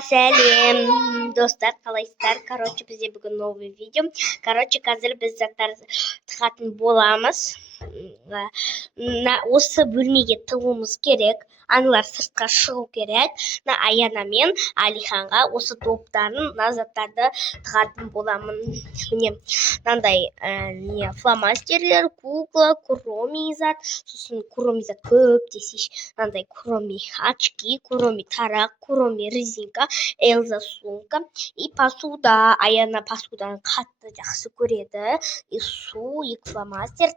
Сәлем, достар, қалайсыздар? Короче, бізде бүгін новый видео. Короче, қазір біз заттар тығатын боламыз. Осы бөлмеге тығуымыз керек. Аналар сыртқа шығу керек. Аяна мен Алиханға осы топтарын, заттарды тығатын боламын. Міне, мынандай фломастерлер, кукла, куроми зат. Сосын куроми зат көп десеш. Мынандай куроми очки, куроми тарақ, куроми резинка, Элза сумка и посуда. Аяна посуданы қатты жақсы көреді. И су, и фломастер,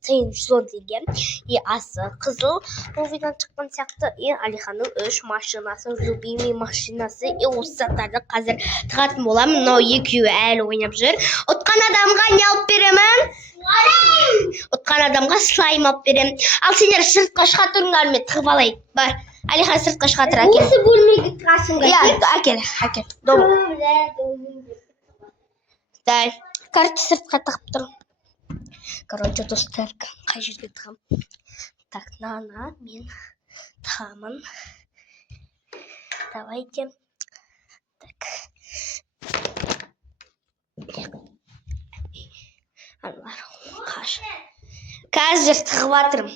тиын 110 теңге. И асы қызыл новыйдан шыққан сияқты. И Алиханның 3 машинасы, любимый машинасы. И осы заттарды қазір тығатын боламын. Мынау екеуі әлі ойнап жүр. Ұтқан адамға не алып беремін? Ұтқан адамға слайм алып беремін. Ал сендер сыртқа шыға тұрыңдар, мен тығып алайын. Бар. Алихан сыртқа шыға тұр, әкел. Осы бөлмеге тығасың ба? Иә, әкел. Дом. Дай. Короче, сыртқа тығып тұр. Короче, достар, қай жерге тығам? Так, мен тығамын. Давайте. Так. Аналар, қаш. Қазір тығып атырым.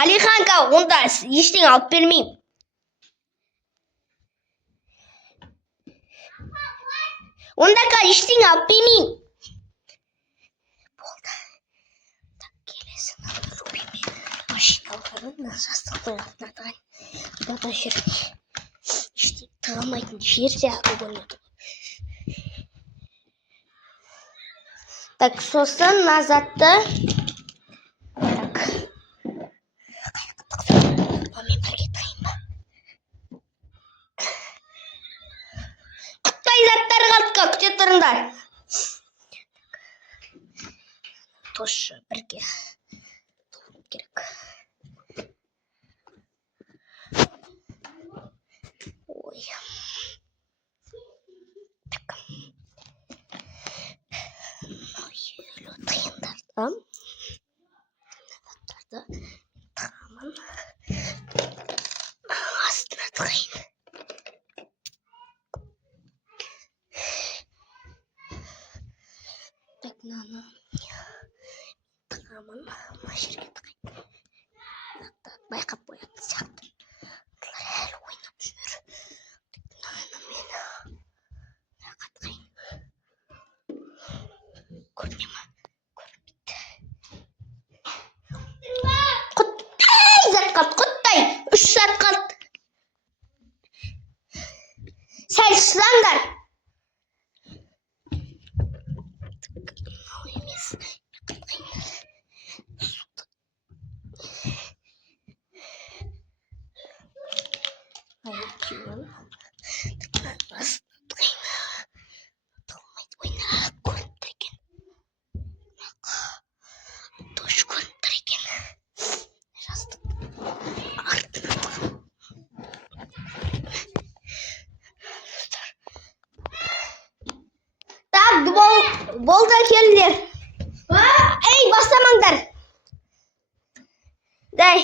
Алиханға онда ештеңе алып бермеймін. Ондаға ештеңе алып бермеймін. Болды. Так, келесін. Любимый машиналарын жастықтың артына тығайын. Бұда жер. Ештеңе тығылмайтын жер сияқты көрінеді. Так, сосын назатты. Так. Мен бірге тығайын ба? Құттай заттар қалдыққа күте тұрыңдар. Тошы бірге тұғып керек. Ой. Так. Елі тиындардан. Заттарды тығамын. Астына тығайын. Так, мынаны тығамын. Мына жерге тығайын. Байқап қоятын сияқты. Бұлар әлі ойнап жүр. Мынаны мен тығайын. Көріне ма? Көрмейді. Құттай зат қалды, құттай. 3 сағат қалды. Сәл шыдаңдар. Болды келдер. Ей, бастамаңдар. Дай.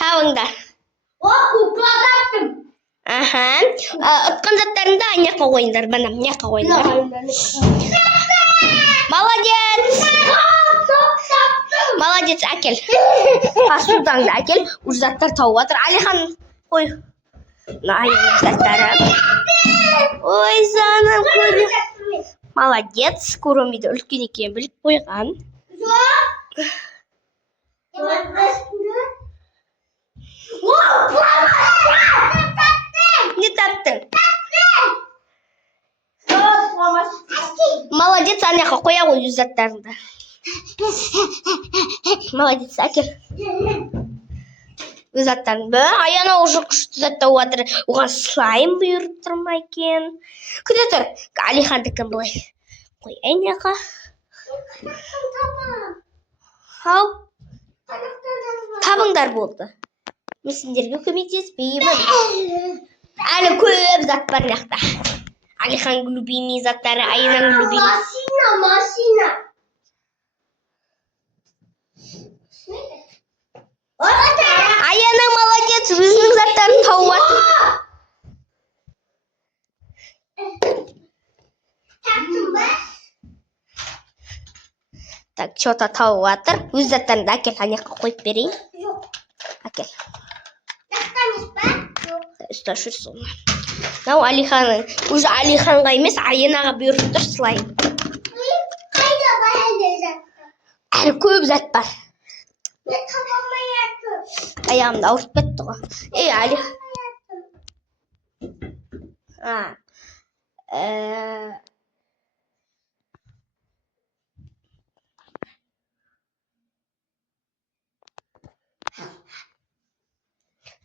Табыңдар. Ұтқан заттарыңды аяққа қойыңдар. Бана, аяққа қойыңдар. Молодец. Молодец, әкел. Посудаңды әкел. Уж заттар тауып жатыр. Алихан, қой. Аяқ заттары. Ой, жаным, көрі. Молодец, куромиді үлкен екен біліп қойған. Не таптың? Молодец, аяққа қоя қой заттарыңды. Молодец, әкел. Заттарыңды. Аяна уже күшті заттау жатыр. Оған слайм бұйырып тұрма екен. Күте тұр. Алихандікін былай. Қой, әйнеқа. Ау. Табыңдар болды. Мен сендерге көмектеспеймін. Әлі көп зат бар жақта. Алиханның любимый заттары, Аянаның любимый. Машина. Аяна Так, что-то тауып жатыр. Өз заттарыңды әкел, ана жаққа қойып берейін. Жоқ. Әкел. Тақтамыз ба? Жоқ. Ұстап жүр соны. Мынау Алиханның, уже Алиханға емес, Аянаға бұйырып тұр слайм. Қайда бар әлде зат? Әлі көп зат бар. Мен таба алмайатырмын. Аяғымды ауырып кетті ғой. Алих.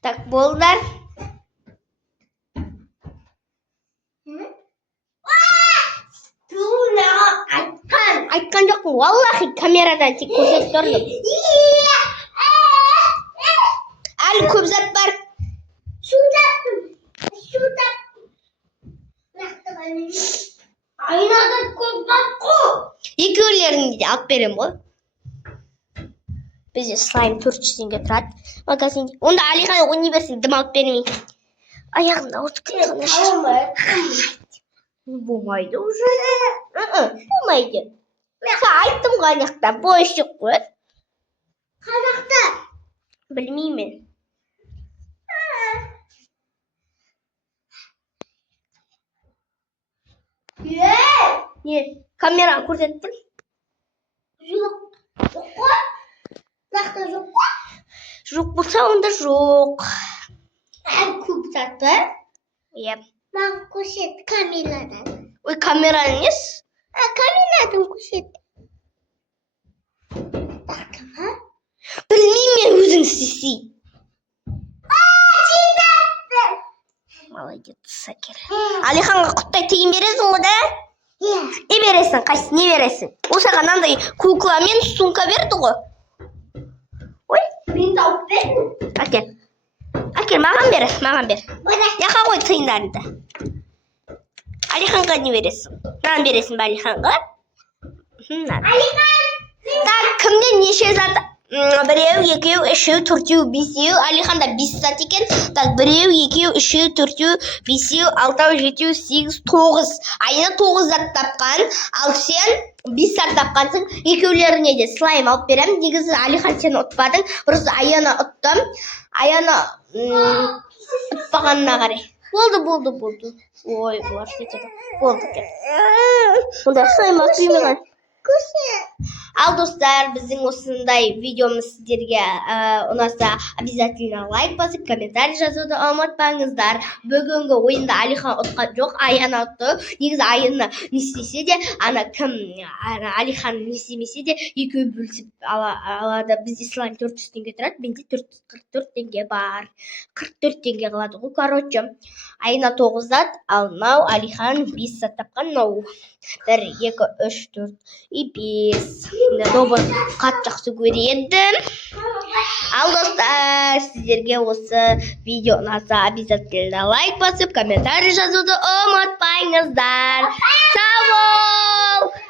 Так, болдар. Айтқан жоқпын, валлахи камерадан тек көрсетіп тұрдым. Әлі көп зат бар. Су таптым. Айнада көп зат қой. Екеулеріңді де алып берем ғой. Бізде слайм 400 теңге тұрады магазинде. Онда Алихан оны берсін, дым алып бермей. Аяғымда ауыртып кетті. Болмайды уже. Болмайды. Мен айттым ғой ана жақта, бойшық қой. Қанақта? Білмеймін. Не? Камераға көрсеттім. Жоқ. Жоқ қой? Нақты жоқ қой? Жоқ болса, онда жоқ. Әлі көп зат бар? Иә. Маған көрсет камерадан. Ой, камераның нес? Камерадан көрсет. Нақты ма? Білмеймін, өзің істесей. Жинапты. Молодец, сакер. Алиханға құттай тиын бересің ғой да? Иә. Не бересің, қайсы, не бересің? Ол саған андай кукла мен сумка берді ғой. Ой, Мен тауып бердім. әкел. Әкел, маған бер. Бара. Яқа қой тиындарыңды. Алиханға не бересің? Маған бересің бе Алиханға? Алихан. Так, кімде неше зат? Біреу, екеу, үшеу, төртеу, бесеу. Алиханда 5 зат екен. Так, біреу, екеу, үшеу, төртеу, бесеу, алтау, жетеу, 8, 9. Айна 9 зат тапқан. Ал сен 5 зат тапқансың. Екеулеріне де слайм алып берем. Негізі Алихан сен ұтпадың. Просто Аяна ұттым. Аяна ұтпағанына қарай. Болды. Ой, бұлар кетеді. Болды. Бұнда слайм атпаймаған. Ал достар, біздің осындай видеомыз сіздерге ұнаса, обязательно лайк басып, комментарий жазуды ұмытпаңыздар. Бүгінгі ойында Алихан ұтқан жоқ, Аяна ұтты. Негізі Аяна не істесе де, Алихан не істемесе де, екеуі бөлісіп алады. Бізде слайм 400 теңге тұрады, менде 444 теңге бар. 44 теңге қалады ғой, короче. Аяна 9 зат, ал мынау Алихан 5 зат тапқан, мынау 1, 2, 3, 4 и 5. Добы қатты жақсы көреді. Ал достар, сіздерге осы видео ұнаса, обязательно лайк басып, комментарий жазуды ұмытпаңыздар. Сау бол!